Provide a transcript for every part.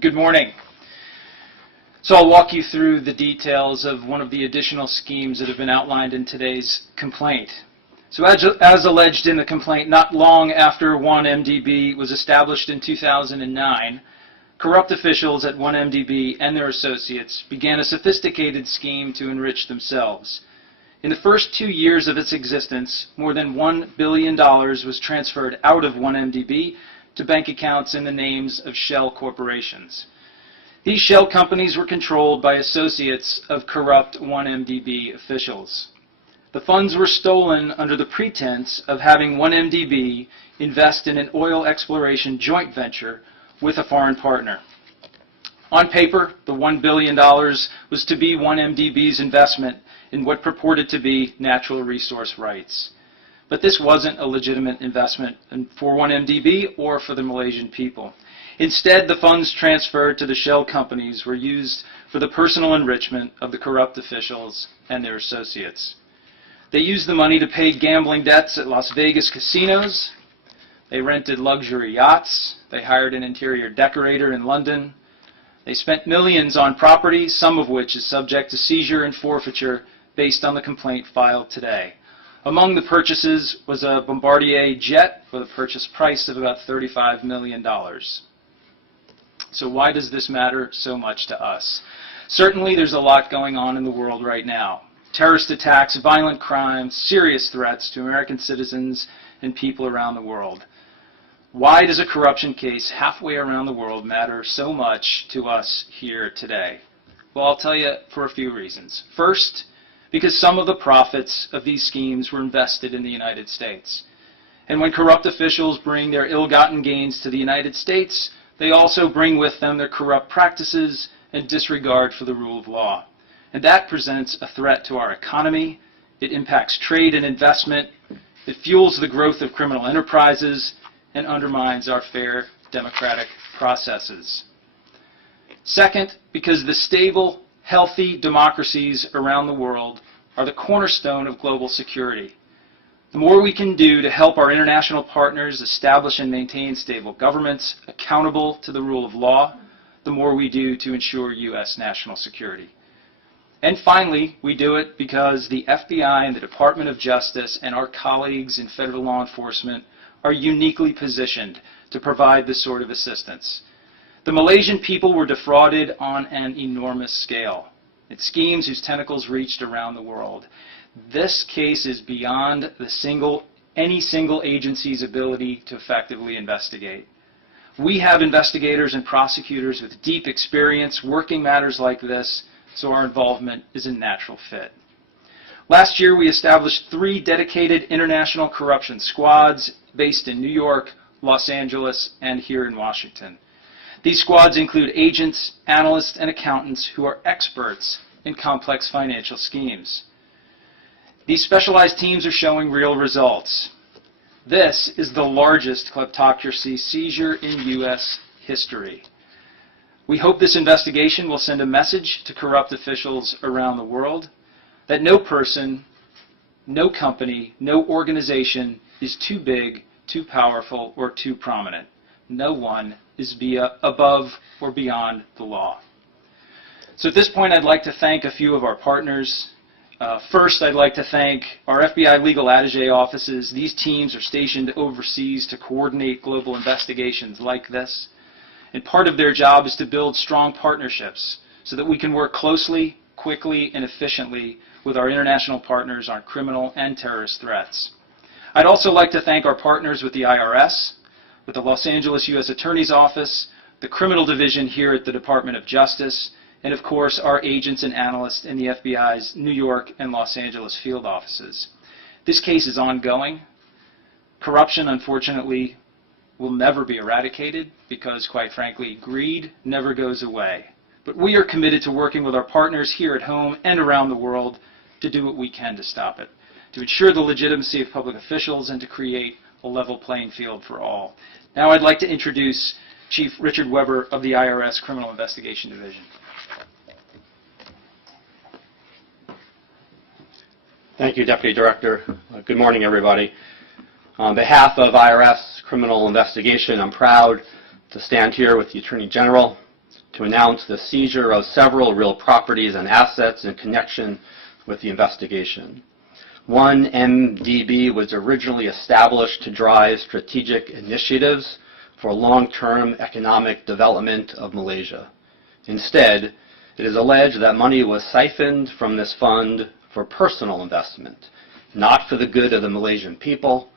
Good morning. So I'll walk you through the details of one of the additional schemes that have been outlined in today's complaint. So as alleged in the complaint, not long after 1MDB was established in 2009, corrupt officials at 1MDB and their associates began a sophisticated scheme to enrich themselves. In the first 2 years of its existence, more than $1 billion was transferred out of 1MDB to bank accounts in the names of shell corporations. These shell companies were controlled by associates of corrupt 1MDB officials. The funds were stolen under the pretense of having 1MDB invest in an oil exploration joint venture with a foreign partner. On paper, the $1 billion was to be 1MDB's investment in what purported to be natural resource rights. But this wasn't a legitimate investment for 1MDB or for the Malaysian people. Instead, the funds transferred to the shell companies were used for the personal enrichment of the corrupt officials and their associates. They used the money to pay gambling debts at Las Vegas casinos. They rented luxury yachts. They hired an interior decorator in London. They spent millions on property, some of which is subject to seizure and forfeiture based on the complaint filed today. Among the purchases was a Bombardier jet for the purchase price of about $35 million. So why does this matter so much to us? Certainly there's a lot going on in the world right now. Terrorist attacks, violent crimes, serious threats to American citizens and people around the world. Why does a corruption case halfway around the world matter so much to us here today? Well, I'll tell you for a few reasons. First, because some of the profits of these schemes were invested in the United States. And when corrupt officials bring their ill-gotten gains to the United States, they also bring with them their corrupt practices and disregard for the rule of law. And that presents a threat to our economy. It impacts trade and investment. It fuels the growth of criminal enterprises and undermines our fair democratic processes. Second, because the stable, healthy democracies around the world are the cornerstone of global security. The more we can do to help our international partners establish and maintain stable governments accountable to the rule of law, the more we do to ensure U.S. national security. And finally, we do it because the FBI and the Department of Justice and our colleagues in federal law enforcement are uniquely positioned to provide this sort of assistance. The Malaysian people were defrauded on an enormous scale. It's schemes whose tentacles reached around the world. This case is beyond any single agency's ability to effectively investigate. We have investigators and prosecutors with deep experience working matters like this, so our involvement is a natural fit. Last year, we established 3 dedicated international corruption squads based in New York, Los Angeles, and here in Washington. These squads include agents, analysts, and accountants who are experts in complex financial schemes. These specialized teams are showing real results. This is the largest kleptocracy seizure in U.S. history. We hope this investigation will send a message to corrupt officials around the world that no person, no company, no organization is too big, too powerful, or too prominent. No one is above or beyond the law. So at this point, I'd like to thank a few of our partners. First, I'd like to thank our FBI legal attaché offices. These teams are stationed overseas to coordinate global investigations like this. And part of their job is to build strong partnerships so that we can work closely, quickly, and efficiently with our international partners on criminal and terrorist threats. I'd also like to thank our partners with the IRS, with the Los Angeles U.S. Attorney's Office, the Criminal Division here at the Department of Justice, and of course our agents and analysts in the FBI's New York and Los Angeles field offices. This case is ongoing. Corruption, unfortunately, will never be eradicated because, quite frankly, greed never goes away. But we are committed to working with our partners here at home and around the world to do what we can to stop it, to ensure the legitimacy of public officials and to create a level playing field for all. Now I'd like to introduce Chief Richard Weber of the IRS Criminal Investigation Division. Thank you, Deputy Director. Good morning, everybody. On behalf of IRS Criminal Investigation, I'm proud to stand here with the Attorney General to announce the seizure of several real properties and assets in connection with the investigation. One MDB was originally established to drive strategic initiatives for long-term economic development of Malaysia. Instead, it is alleged that money was siphoned from this fund for personal investment, not for the good of the Malaysian people,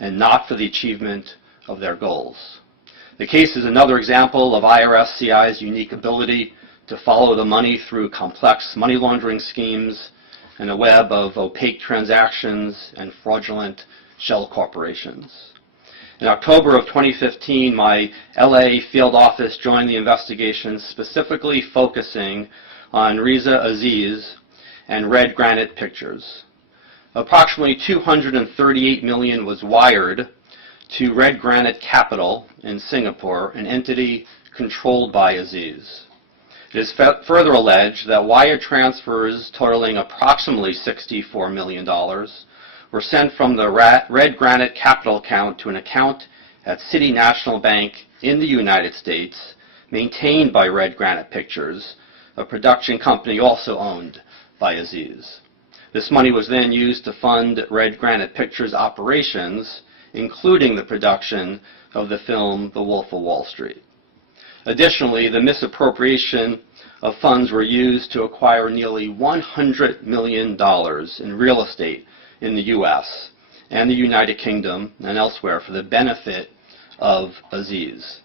and not for the achievement of their goals. The case is another example of IRSCI's unique ability to follow the money through complex money laundering schemes and a web of opaque transactions and fraudulent shell corporations. In October of 2015, my LA field office joined the investigation, specifically focusing on Riza Aziz and Red Granite Pictures. Approximately $238 million was wired to Red Granite Capital in Singapore, an entity controlled by Aziz. It is further alleged that wire transfers totaling approximately $64 million were sent from the Red Granite Capital account to an account at City National Bank in the United States, maintained by Red Granite Pictures, a production company also owned by Aziz. This money was then used to fund Red Granite Pictures' operations, including the production of the film The Wolf of Wall Street. Additionally, the misappropriation of funds were used to acquire nearly $100 million in real estate in the U.S. and the United Kingdom and elsewhere for the benefit of Aziz,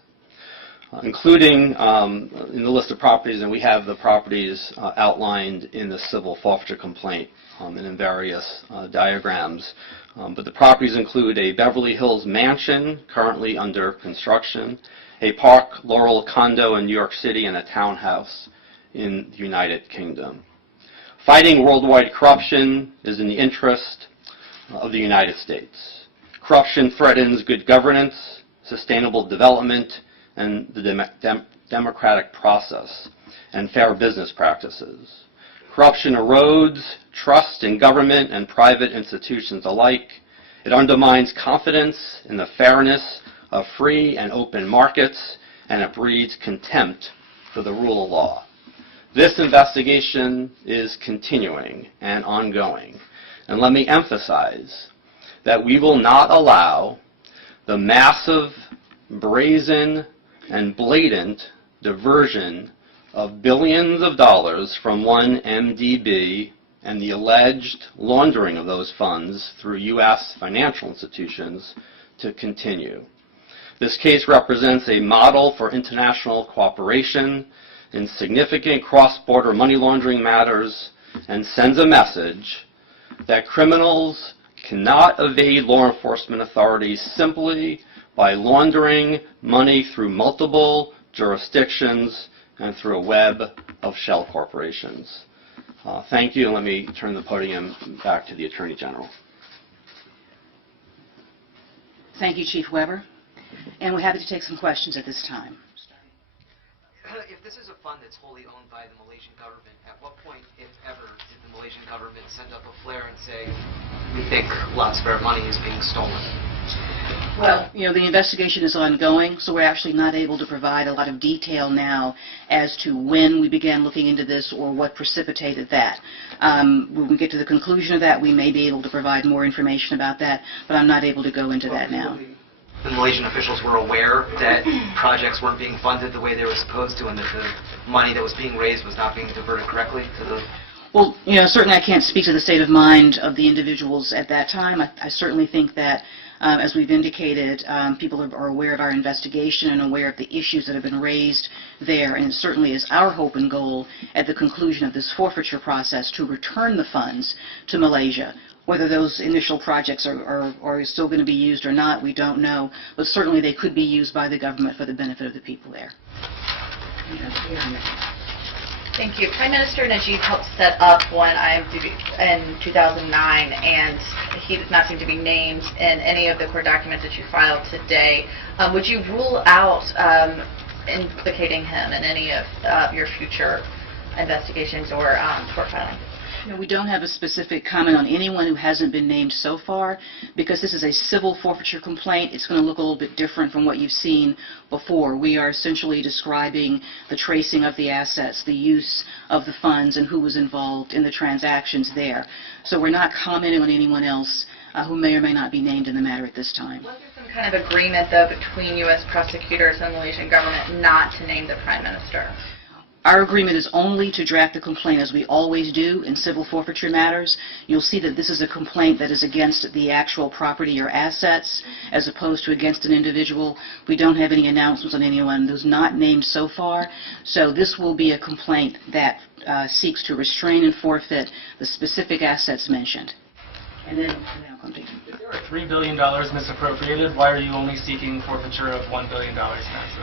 including in the list of properties, and we have the properties outlined in the civil forfeiture complaint and in various diagrams. But the properties include a Beverly Hills mansion currently under construction, a Park Laurel condo in New York City, and a townhouse in the United Kingdom. Fighting worldwide corruption is in the interest of the United States. Corruption threatens good governance, sustainable development, and the democratic process, and fair business practices. Corruption erodes trust in government and private institutions alike. It undermines confidence in the fairness of free and open markets, and it breeds contempt for the rule of law. This investigation is continuing and ongoing. And let me emphasize that we will not allow the massive, brazen, and blatant diversion of billions of dollars from one MDB and the alleged laundering of those funds through U.S. financial institutions to continue. This case represents a model for international cooperation in significant cross-border money laundering matters and sends a message that criminals cannot evade law enforcement authorities simply by laundering money through multiple jurisdictions and through a web of shell corporations. Thank you, and let me turn the podium back to the Attorney General. Thank you, Chief Weber. And we're happy to take some questions at this time. If this is a fund that's wholly owned by the Malaysian government, at what point, if ever, did the Malaysian government send up a flare and say, we think lots of our money is being stolen? Well, the investigation is ongoing, so we're actually not able to provide a lot of detail now as to when we began looking into this or what precipitated that. When we get to the conclusion of that, we may be able to provide more information about that, but I'm not able to go into that now. The Malaysian officials were aware that projects weren't being funded the way they were supposed to, and that the money that was being raised was not being diverted correctly to the... Well, certainly I can't speak to the state of mind of the individuals at that time. I certainly think that, as we've indicated, people are aware of our investigation and aware of the issues that have been raised there, and it certainly is our hope and goal at the conclusion of this forfeiture process to return the funds to Malaysia. Whether those initial projects are still going to be used or not, we don't know, but certainly they could be used by the government for the benefit of the people there. Thank you. Prime Minister Najib helped set up one IMDb in 2009, and he does not seem to be named in any of the court documents that you filed today. Would you rule out implicating him in any of your future investigations or court filings? No, we don't have a specific comment on anyone who hasn't been named so far, because this is a civil forfeiture complaint. It's going to look a little bit different from what you've seen before. We are essentially describing the tracing of the assets, the use of the funds, and who was involved in the transactions there. So we're not commenting on anyone else who may or may not be named in the matter at this time. Was there some kind of agreement, though, between U.S. prosecutors and the Malaysian government not to name the Prime Minister? Our agreement is only to draft the complaint, as we always do in civil forfeiture matters. You'll see that this is a complaint that is against the actual property or assets as opposed to against an individual. We don't have any announcements on anyone who's not named so far. So this will be a complaint that seeks to restrain and forfeit the specific assets mentioned. And then I'll come to you. If there are $3 billion misappropriated, why are you only seeking forfeiture of $1 billion now?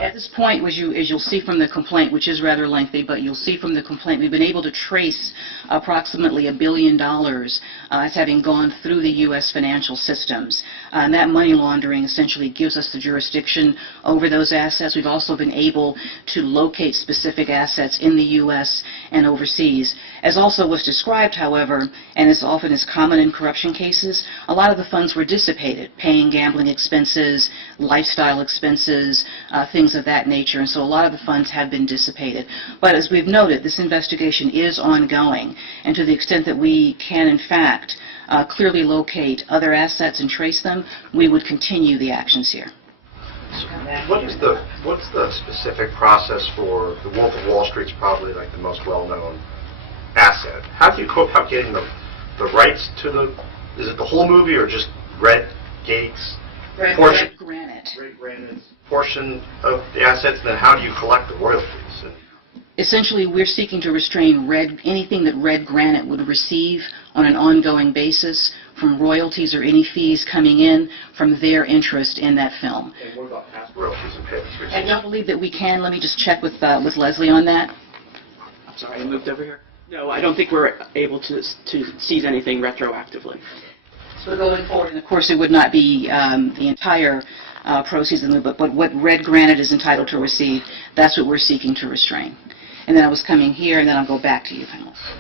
At this point, as you'll see from the complaint, which is rather lengthy, but you'll see from the complaint, we've been able to trace approximately $1 billion as having gone through the U.S. financial systems. And that money laundering essentially gives us the jurisdiction over those assets. We've also been able to locate specific assets in the U.S. and overseas. As also was described, however, and as often is common in corruption cases, a lot of the funds were dissipated, paying gambling expenses, lifestyle expenses, things of that nature, and so a lot of the funds have been dissipated. But as we've noted, this investigation is ongoing, and to the extent that we can, in fact, clearly locate other assets and trace them, we would continue the actions here. What's the specific process for the Wolf of Wall Street's probably like the most well-known asset? How do you go about getting the rights to is it the whole movie or just Red Gates? Red Granite. Red Granite's portion of the assets, and then how do you collect the royalties? Essentially, we're seeking to restrain anything that Red Granite would receive on an ongoing basis from royalties or any fees coming in from their interest in that film. And what about past royalties and payments? I don't believe that we can. Let me just check with Leslie on that. I'm sorry, I moved over here. No, I don't think we're able to seize anything retroactively. So going forward, and of course it would not be the entire proceeds, but what Red Granite is entitled to receive, that's what we're seeking to restrain. And then I was coming here, and then I'll go back to you, panelists.